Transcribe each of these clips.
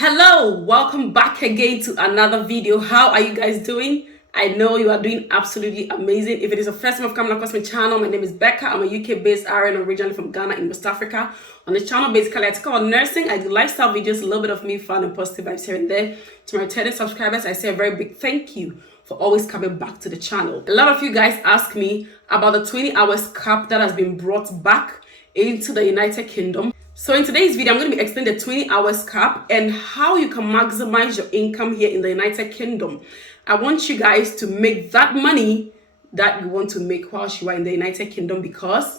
Hello, welcome back again to another video. How are you guys doing? I know you are doing absolutely amazing. If it is the first time of coming across my channel, my name is Becca. I'm a UK-based RN, originally from Ghana in West Africa. On this channel, basically, I talk about nursing. I do lifestyle videos, a little bit of me, fun and positive vibes here and there. To my returning subscribers, I say a very big thank you for always coming back to the channel. A lot of you guys ask me about the 20 hours cap that has been brought back into the United Kingdom. So in today's video, I'm going to be explaining the 20 hours cap and how you can maximize your income here in the United Kingdom. I want you guys to make that money that you want to make whilst you are in the United Kingdom, because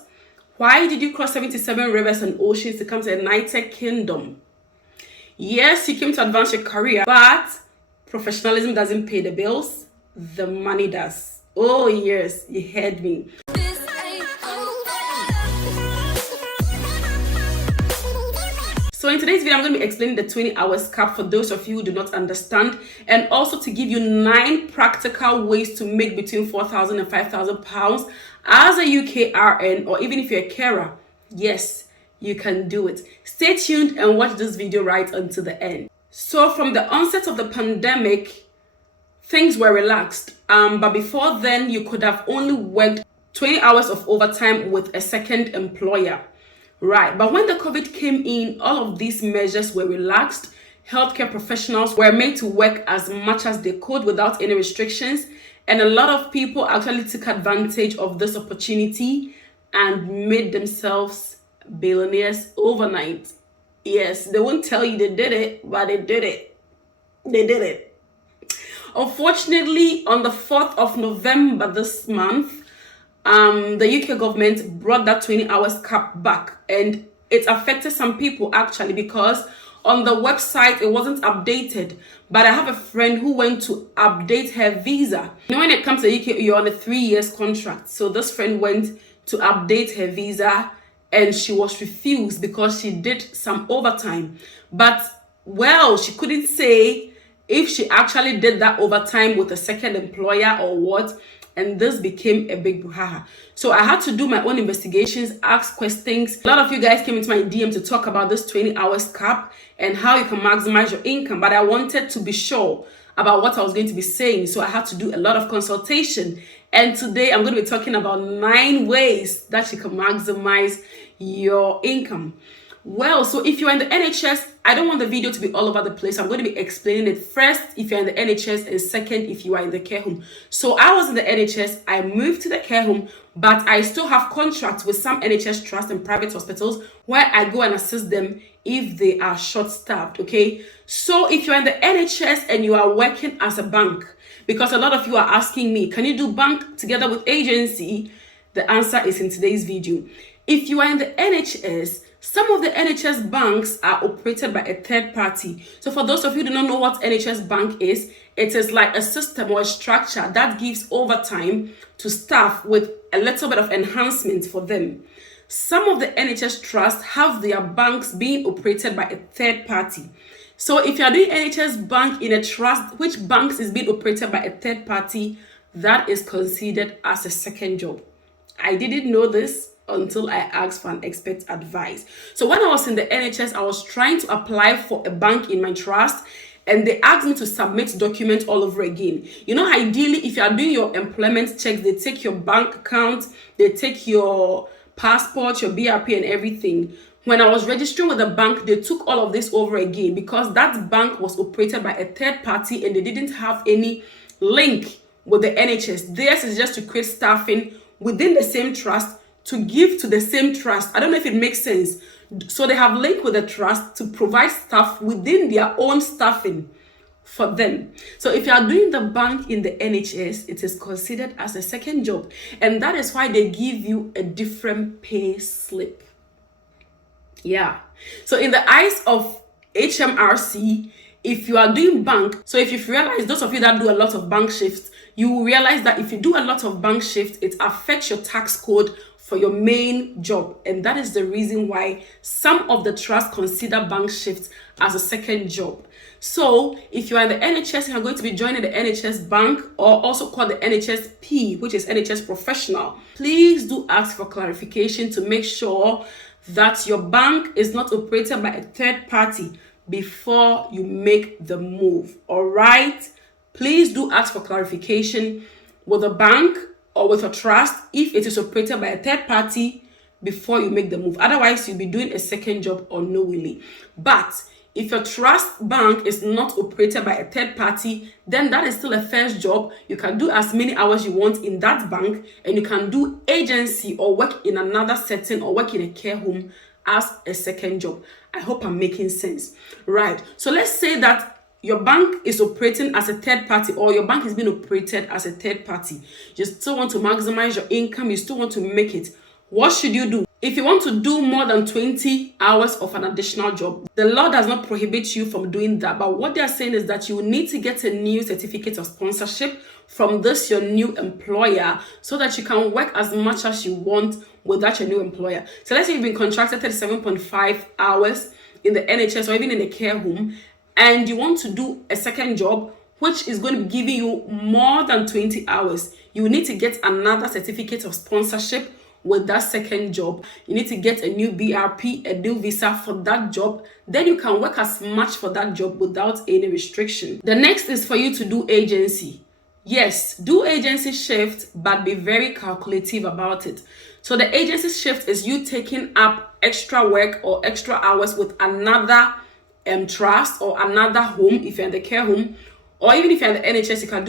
why did you cross 77 rivers and oceans to come to the United Kingdom? Yes, you came to advance your career, but professionalism doesn't pay the bills. The money does. Oh yes, you heard me. So in today's video, I'm going to be explaining the 20 hours cap for those of you who do not understand, and also to give you 9 practical ways to make between £4,000 and £5,000 as a UKRN, or even if you're a carer. Yes, you can do it. Stay tuned and watch this video right until the end. So from the onset of the pandemic, things were relaxed. But before then, you could have only worked 20 hours of overtime with a second employer. Right, but when the COVID came in, all of these measures were relaxed. Healthcare professionals were made to work as much as they could without any restrictions. And a lot of people actually took advantage of this opportunity and made themselves billionaires overnight. Yes, they won't tell you they did it, but they did it. They did it. Unfortunately, on the 4th of November this month, the UK government brought that 20 hours cap back, and it affected some people actually, because on the website it wasn't updated. But I have a friend who went to update her visa. You know, when it comes to the UK, you're on a 3 years contract. So this friend went to update her visa and she was refused because she did some overtime. But well, she couldn't say if she actually did that overtime with a second employer or what. And this became a big brouhaha. So I had to do my own investigations, ask questions. A lot of you guys came into my DM to talk about this 20 hours cap and how you can maximize your income. But I wanted to be sure about what I was going to be saying. So I had to do a lot of consultation. And today I'm going to be talking about 9 ways that you can maximize your income. Well, so if you're in the NHS, I don't want the video to be all over the place. I'm going to be explaining it first if you're in the NHS, and second if you are in the care home. So I was in the NHS, I moved to the care home, but I still have contracts with some NHS trusts and private hospitals where I go and assist them if they are short-staffed, okay? So if you're in the NHS and you are working as a bank, because a lot of you are asking me, can you do bank together with agency? The answer is in today's video. If you are in the NHS, some of the NHS banks are operated by a third party. So for those of you who do not know what NHS bank is, it is like a system or a structure that gives overtime to staff with a little bit of enhancement for them. Some of the NHS trusts have their banks being operated by a third party. So if you are doing NHS bank in a trust which banks is being operated by a third party, that is considered as a second job. I didn't know this until I asked for an expert advice. So when I was in the NHS, I was trying to apply for a bank in my trust, and they asked me to submit documents all over again. You know, ideally, if you are doing your employment checks, they take your bank account, they take your passport, your BRP and everything. When I was registering with the bank, they took all of this over again because that bank was operated by a third party and they didn't have any link with the NHS. Theirs is just to create staffing within the same trust to give to the same trust. I don't know if it makes sense. So they have linked with the trust to provide staff within their own staffing for them. So if you are doing the bank in the NHS, it is considered as a second job. And that is why they give you a different pay slip. Yeah. So in the eyes of HMRC, if you are doing bank, so if you've realized, those of you that do a lot of bank shifts, you will realize that if you do a lot of bank shifts, it affects your tax code for your main job. And that is the reason why some of the trusts consider bank shifts as a second job. So if you are in the NHS, you are going to be joining the NHS bank, or also called the NHSP, which is NHS professional. Please do ask for clarification to make sure that your bank is not operated by a third party, before you make the move. All right, please do ask for clarification with a bank or with a trust if it is operated by a third party before you make the move. Otherwise, you'll be doing a second job unknowingly. But if your trust bank is not operated by a third party, then that is still a first job. You can do as many hours you want in that bank, and you can do agency or work in another setting or work in a care home as a second job. I hope I'm making sense. Right. So let's say that your bank is operating as a third party, or your bank is being operated as a third party. You still want to maximize your income. You still want to make it. What should you do? If you want to do more than 20 hours of an additional job, the law does not prohibit you from doing that. But what they are saying is that you need to get a new certificate of sponsorship from this your new employer so that you can work as much as you want without your new employer. So let's say you've been contracted 37.5 hours in the NHS or even in a care home, and you want to do a second job which is going to be giving you more than 20 hours. You need to get another certificate of sponsorship with that second job. You need to get a new BRP, a new visa for that job. Then you can work as much for that job without any restriction. The next is for you to do agency. Yes, do agency shift, but be very calculative about it. So the agency shift is you taking up extra work or extra hours with another trust or another home if you're in the care home, or even if you're in the NHS, you can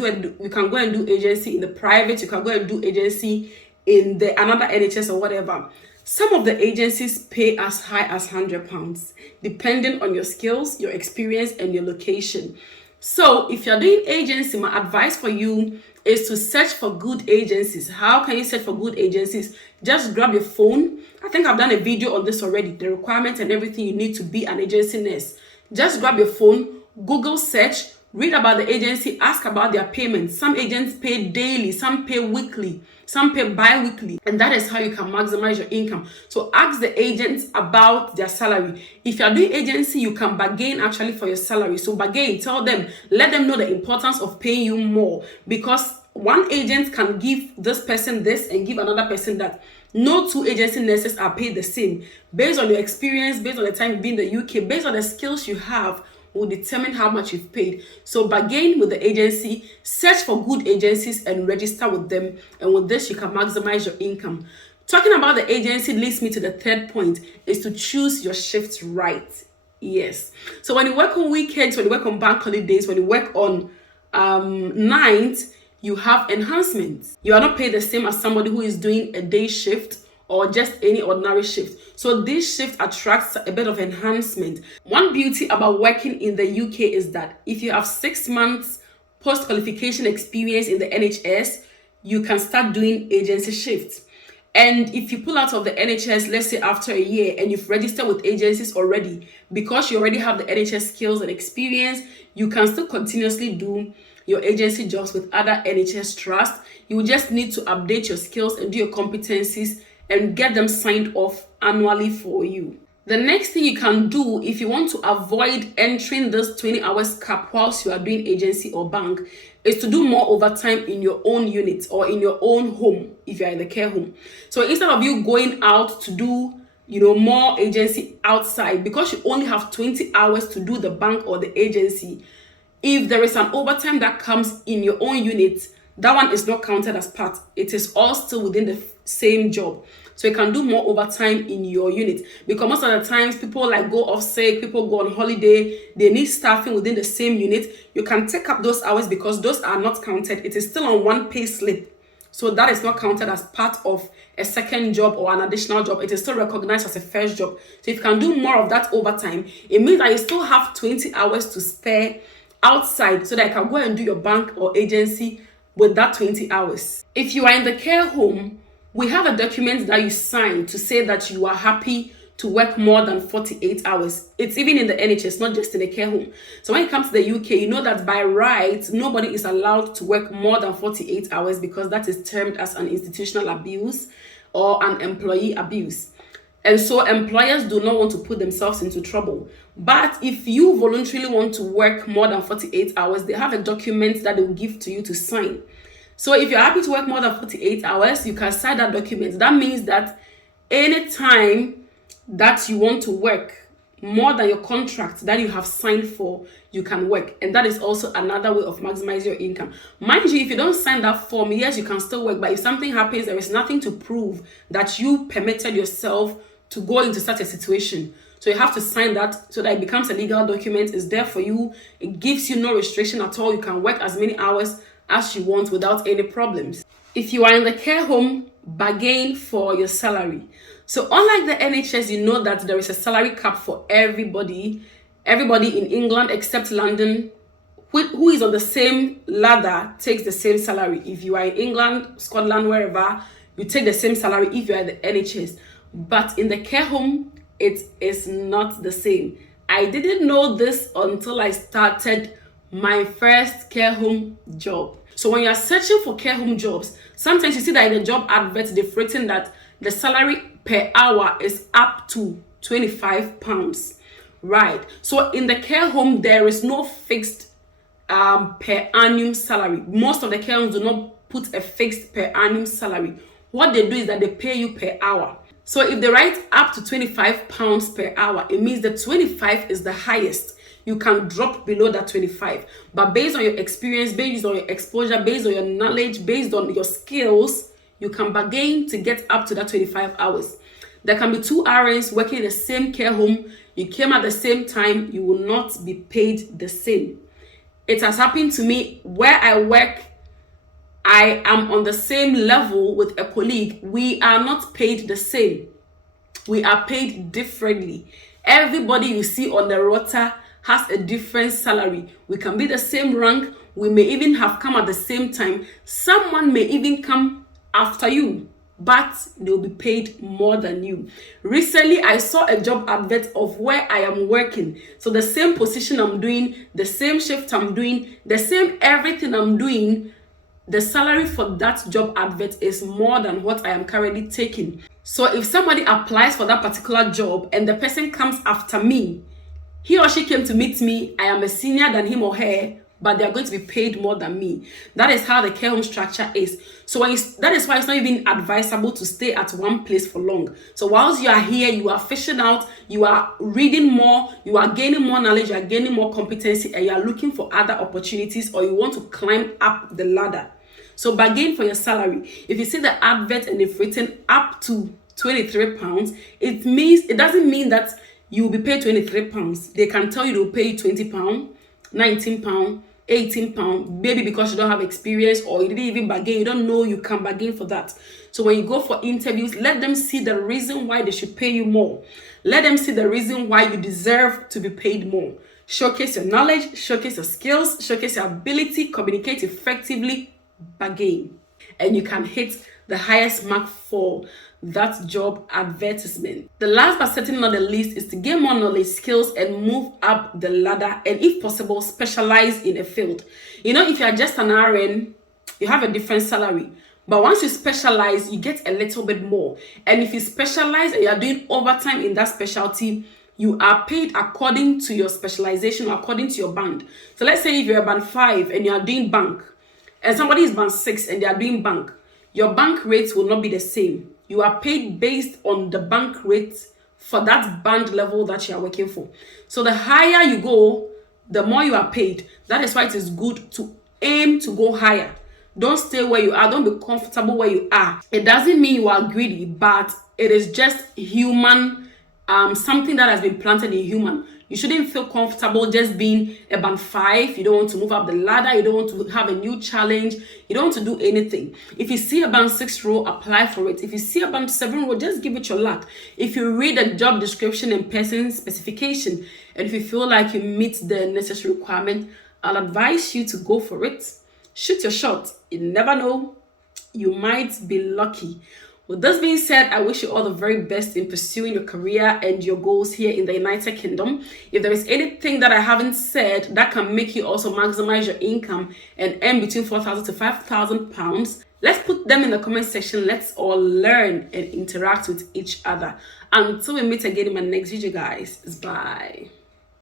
go and do agency in the private. You can go and do agency in the another NHS or whatever. Some of the agencies pay as high as £100, depending on your skills, your experience, and your location. So if you're doing agency, my advice for you is to search for good agencies. How can you search for good agencies? Just grab your phone. I think I've done a video on this already, the requirements and everything you need to be an agency nurse. Just grab your phone, Google search, read about the agency, ask about their payments. Some agents pay daily, some pay weekly, some pay bi-weekly, and that is how you can maximize your income. So ask the agents about their salary. If you're doing agency, you can bargain actually for your salary. So bargain, tell them, let them know the importance of paying you more, because one agent can give this person this and give another person that. No two agency nurses are paid the same. Based on your experience, based on the time you've been in the UK, based on the skills you have, will determine how much you've paid. So bargain with the agency, search for good agencies and register with them. And with this, you can maximize your income. Talking about the agency leads me to the third point, is to choose your shifts right. Yes. So when you work on weekends, when you work on bank holidays, when you work on nights, you have enhancements. You are not paid the same as somebody who is doing a day shift or just any ordinary shift. So this shift attracts a bit of enhancement. One beauty about working in the UK is that if you have 6 months post-qualification experience in the NHS, you can start doing agency shifts. And if you pull out of the NHS, let's say after a year, and you've registered with agencies already, because you already have the NHS skills and experience, you can still continuously do your agency jobs with other NHS trusts. You will just need to update your skills and do your competencies and get them signed off annually for you. The next thing you can do if you want to avoid entering this 20 hours cap whilst you are doing agency or bank is to do more overtime in your own unit or in your own home if you are in the care home. So instead of you going out to do more agency outside, because you only have 20 hours to do the bank or the agency, if there is an overtime that comes in your own unit, that one is not counted as part. It is all still within the same job. So you can do more overtime in your unit, because most of the times people go off sick, people go on holiday, they need staffing within the same unit. You can take up those hours because those are not counted. It is still on one pay slip. So that is not counted as part of a second job or an additional job. It is still recognized as a first job. So if you can do more of that overtime, it means that you still have 20 hours to spare outside so that you can go and do your bank or agency with that 20 hours. If you are in the care home, we have a document that you sign to say that you are happy to work more than 48 hours. It's even in the NHS, not just in the care home. So when it comes to the UK, you know that by right, nobody is allowed to work more than 48 hours because that is termed as an institutional abuse or an employee abuse. And so employers do not want to put themselves into trouble. But if you voluntarily want to work more than 48 hours, they have a document that they will give to you to sign. So if you're happy to work more than 48 hours, you can sign that document. That means that anytime that you want to work more than your contract that you have signed for, you can work. And that is also another way of maximizing your income. Mind you, if you don't sign that form, yes, you can still work, but if something happens, there is nothing to prove that you permitted yourself to go into such a situation. So you have to sign that so that it becomes a legal document. It's there for you. It gives you no restriction at all. You can work as many hours as you want without any problems. If you are in the care home, bargain for your salary. So unlike the NHS, you know that there is a salary cap for everybody in England except London, who is on the same ladder takes the same salary. If you are in England, Scotland, wherever, you take the same salary if you are in the NHS. But in the care home, it is not the same. I didn't know this until I started my first care home job. So when you are searching for care home jobs, sometimes you see that in the job advert, they've written that the salary per hour is up to £25. Right. So in the care home, there is no fixed per annum salary. Most of the care homes do not put a fixed per annum salary. What they do is that they pay you per hour. So if they write up to £25 per hour, it means that 25 is the highest. You can drop below that 25. But based on your experience, based on your exposure, based on your knowledge, based on your skills, you can bargain to get up to that 25 hours. There can be two RNs working in the same care home. You came at the same time, you will not be paid the same. It has happened to me where I work. I am on the same level with a colleague. We are not paid the same. We are paid differently. Everybody you see on the rota has a different salary. We can be the same rank. We may even have come at the same time. Someone may even come after you, but they'll be paid more than you. Recently, I saw a job advert of where I am working. So the same position I'm doing, the same shift I'm doing, the same everything I'm doing, the salary for that job advert is more than what I am currently taking. So if somebody applies for that particular job and the person comes after me, he or she came to meet me, I am a senior than him or her, but they are going to be paid more than me. That is how the care home structure is. So that is why it's not even advisable to stay at one place for long. So whilst you are here, you are fishing out, you are reading more, you are gaining more knowledge, you are gaining more competency, and you are looking for other opportunities, or you want to climb up the ladder. So bargain for your salary. If you see the advert and it's written up to £23, it doesn't mean that you will be paid £23. They can tell you they'll pay you £20, £19, £18, maybe because you don't have experience or you didn't even bargain. You don't know you can bargain for that. So when you go for interviews, let them see the reason why they should pay you more. Let them see the reason why you deserve to be paid more. Showcase your knowledge, showcase your skills, showcase your ability, communicate effectively, bargain. And you can hit the highest mark for that job advertisement. The last but certainly not the least is to gain more knowledge, skills, and move up the ladder, and if possible, specialize in a field. You know, if you are just an RN, you have a different salary. But once you specialize, you get a little bit more. And if you specialize and you are doing overtime in that specialty, you are paid according to your specialization or according to your band. So let's say if you're a band 5 and you are doing bank, and somebody is band 6 and they are doing bank, your bank rates will not be the same. You are paid based on the bank rate for that band level that you are working for. So the higher you go, the more you are paid. That is why it is good to aim to go higher. Don't stay where you are. Don't be comfortable where you are. It doesn't mean you are greedy, but it is just human, something that has been planted in human. You shouldn't feel comfortable just being a band 5. You don't want to move up the ladder. You don't want to have a new challenge. You don't want to do anything. If you see a band 6 role, apply for it. If you see a band 7 role, just give it your luck. If you read the job description and person specification, and if you feel like you meet the necessary requirement, I'll advise you to go for it. Shoot your shot. You never know. You might be lucky. With this being said, I wish you all the very best in pursuing your career and your goals here in the United Kingdom. If there is anything that I haven't said that can make you also maximize your income and earn between £4,000 to £5,000, let's put them in the comment section. Let's all learn and interact with each other. Until we meet again in my next video, guys. Bye.